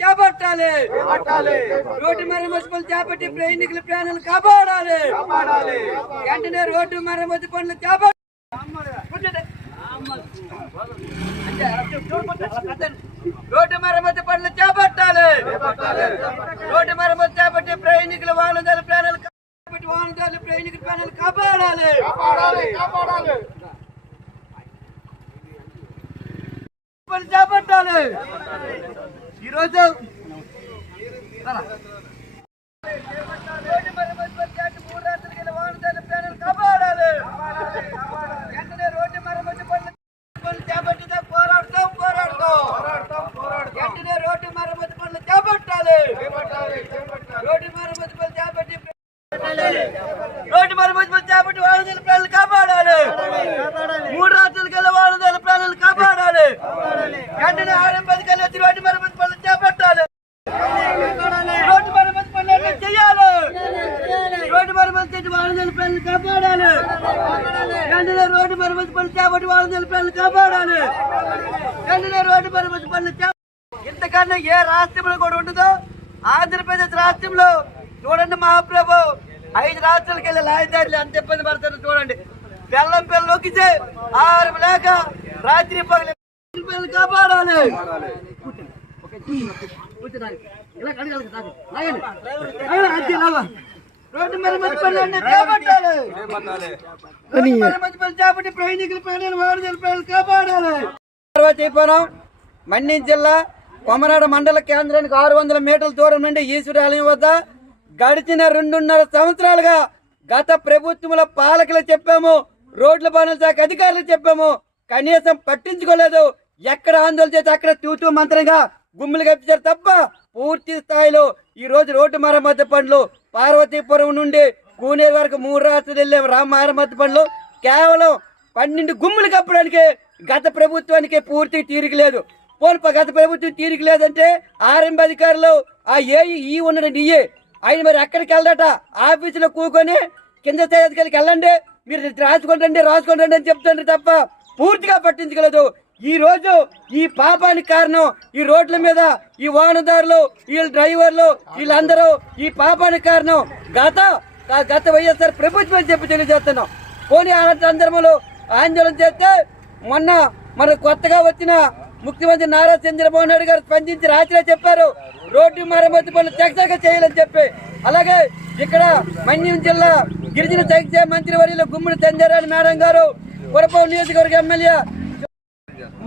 చేపట్టాలి. రోడ్డు మరమ్మతు పనులు చేపట్టి ప్రయాణికుల ప్రాణాలు కాపాడాలి. వెంటనే రోడ్డు మరమ్మతు పనులు చేపట్టి రోడ్డు మరమ్మతు పనులు చేపట్టాలి. రోడ్డు మరమ్మతు చేపట్టి ప్రయాణికుల వాహనదారుల ప్రాణాలు కాపాడి వాహనదారుల ప్రయాణికుల ప్రాణాలు కాపాడాలి. పనులు చేపట్టాలి. ఈరోజు రోడ్డు మరమ్మతు పనులు చేపట్టి మూడు రాత్రులు గల వాహనదారుల ప్రాణాలు కాపాడాలి. వెంటనే రోడ్డు మరమ్మతు పనులు పనులు చేపట్టితే పోరాడతాం పోరాడతాం వెంటనే రోడ్డు మరమ్మతు పనులు చేపట్టాలి రోడ్డు మరమ్మతు పనులు చేపట్టి రోడ్డు మరమ్మతు పనులు చేపట్టి వాహనదారుల ప్రాణాలు కాపాడాలి మూడు రాత్రులు గల వాహనదారుల ప్రాణాలు కాపాడాలి వెంటనే ఆరం పథకాలు వచ్చి రోడ్డు మరమ్మతు పనులు చేపట్టాలి రోడ్డు మరమ్మతు పనులు అట్లా చేయాలి రోడ్డు మరమ్మతు చేసి కాపాడాలి. వెంటనే రోడ్డు మరమ్మతు పనులు చేపట్టి వాహనదారుల ప్రాణాలు కాపాడాలి. వెంటనే రోడ్డు మరమ్మతు పనులు ఇంతకన్నా ఏ రాష్ట్రంలో కూడా ఉండదు? ఆంధ్రప్రదేశ్ రాష్ట్రంలో. చూడండి మహాప్రభు ఐదు రాష్ట్రాలకు వెళ్ళి లాయదారులు అంత ఇబ్బంది పడతారు చూడండి. బెల్లం పిల్లలు నొక్కితే ఆహారం లేక రాత్రి పగలు పిల్లలు కాపాడాలి. ఇలా కడగాలి అంతే, లాగా. రోడ్డు పనులు చేపట్టి ప్రయాణికుల కాపాడాలి. మన్యం జిల్లా కొమరాడ మండల కేంద్రానికి ఆరు వందల మీటర్ల దూరం నుండి ఈశ్వరాలయం వద్ద గడిచిన రెండున్నర సంవత్సరాలుగా గత ప్రభుత్వముల పాలకులు చెప్పాము రోడ్ల పనుల శాఖ అధికారులు చెప్పాము కనీసం పట్టించుకోలేదు. ఎక్కడ ఆందోళన చేస్తే అక్కడ తూతూ మంత్రంగా గుమ్ములు కప్పించారు తప్ప పూర్తి స్థాయిలో ఈ రోజు రోడ్డు మరమ్మతు పనులు పార్వతీపురం నుండి కూనేరు వరకు మూడు రాత్రులు వెళ్ళే. రామహారమతి పనులు. కేవలం పన్నెండు గుమ్ములు కప్పడానికి గత ప్రభుత్వానికి పూర్తి తీరిక లేదు. పోల్ప గత ప్రభుత్వం తీరిక లేదంటే ఆర్ఎంబి అధికారులు ఆ ఏ ఈ ఉన్నాడు నీయే ఆయన మరి ఎక్కడికి వెళ్ళడట ఆఫీసులో కూకొని కింద స్థాయి అధికారికి వెళ్ళండి. మీరు రాసుకోండి రాసుకోండి అని చెప్తుండ్రు తప్ప పూర్తిగా పట్టించుకోలేదు. ఈ రోజు ఈ పాపానికి కారణం ఈ రోడ్ల మీద ఈ వాహనదారులు వీళ్ళ డ్రైవర్లు వీళ్ళందరూ ఈ పాపానికి కారణం. గత గత వైఎస్ఆర్ ప్రభుత్వం చెప్పి తెలియజేస్తున్నాం. పోనీ అలాంటి సందర్భంలో ఆందోళన చేస్తే మొన్న మన కొత్తగా వచ్చిన ముఖ్యమంత్రి నారా చంద్రబాబు నాయుడు గారు స్పందించి రాత్రి చెప్పారు రోడ్డు మరమ్మతు పనులు చకచక చేయాలని చెప్పి. అలాగే ఇక్కడ మన్యం జిల్లా గిరిజన సంక్షేమ మంత్రి వర్యులు గుమ్మడి చంద్రరాణి మేడం గారు పురపం నియోజకవర్గ ఎమ్మెల్యే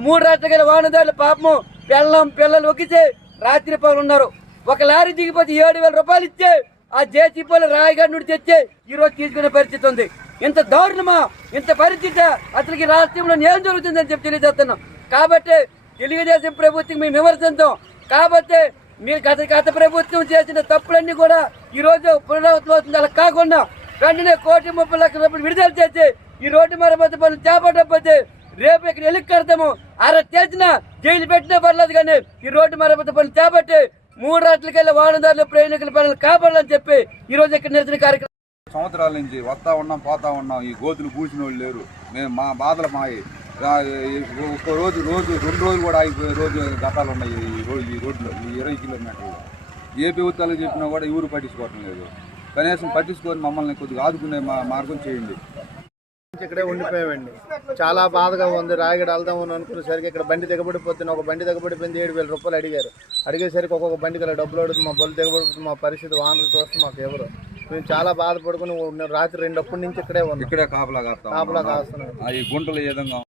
మూడు రాష్ట్రాల వాహనదారులు పాపము పిల్లం పిల్లలు ఒక్కితే రాత్రి పగలు ఉన్నారు. ఒక లారీ దిగిపోతే ఏడు వేల రూపాయలు ఇచ్చే ఆ జేసీపీలు రాయగఢ్ నుండి తెచ్చే ఈరోజు తీసుకునే పరిస్థితి ఉంది. ఇంత దారుణమా? ఇంత పరిస్థితి అసలుకి రాష్ట్రంలో ఏం జరుగుతుందని చెప్పి తెలియజేస్తున్నాం. కాబట్టి తెలుగుదేశం ప్రభుత్వం మేము విమర్శించాం. కాబట్టి మీరు గత గత ప్రభుత్వం చేసిన తప్పులన్నీ కూడా ఈరోజు రోజు పునరావృతం అవుతుంది అలా కాకుండా వెంటనే కోటి ముప్పై లక్షల రూపాయలు విడుదల చేసి ఈ రోడ్డు మరమ్మతు పనులు చేపట్టకపోతే రేపు ఇక్కడ ఎలుగు కడతాము. అర చేసిన జైలు పెట్టినా పర్లేదు కానీ ఈ రోడ్డు మరమ్మతు పనులు చేపట్టి మూడు రాత్రులకెళ్ళి వాహనదారులు ప్రయాణికుల పనులు కాపాడాలని చెప్పి ఈ రోజు ఇక్కడ నిరసన కార్యక్రమం. సంవత్సరాల నుంచి వస్తా ఉన్నాం పోతా ఉన్నాం. ఈ గోతులు పూసిన వాళ్ళు లేరు. మేము మా బాధలు మాయి. ఒక్క రోజు రోజు రెండు రోజులు కూడా ఆగిపోయే రోజు ఘటాలు ఉన్నాయి ఈ రోజు ఈ రోడ్లో ఈ ఇరవై కిలోమీటర్లు. ఏ ప్రభుత్వాలు చెప్పినా కూడా ఎవరు పట్టించుకోవటం లేదు. కనీసం పట్టించుకొని మమ్మల్ని కొద్దిగా ఆదుకునే మా మార్గం చేయండి. ఇక్కడే ఉండిపోయామండి. చాలా బాధగా ఉంది. రాయగడ వెళ్దాం అని అనుకునేసరికి ఇక్కడ బండి దిగబడిపోతుంది ఒక బండి దిగబడిపోయింది. ఏడు వేల రూపాయలు అడిగారు. అడిగేసరికి ఒక్కొక్క బండికి ఇలా డబ్బులు అడుగుతుంది. మా బళ్ళు దిగబడుతుంది. మా పరిస్థితి వానలు చూస్తే మాకు ఎవరు? మేము చాలా బాధపడుకుని రాత్రి రెండప్పటి నుంచి ఇక్కడే ఉన్నాం. ఇక్కడే కాపలా కాపలా. కాస్తున్నాం. గుంటలు ఏ విధంగా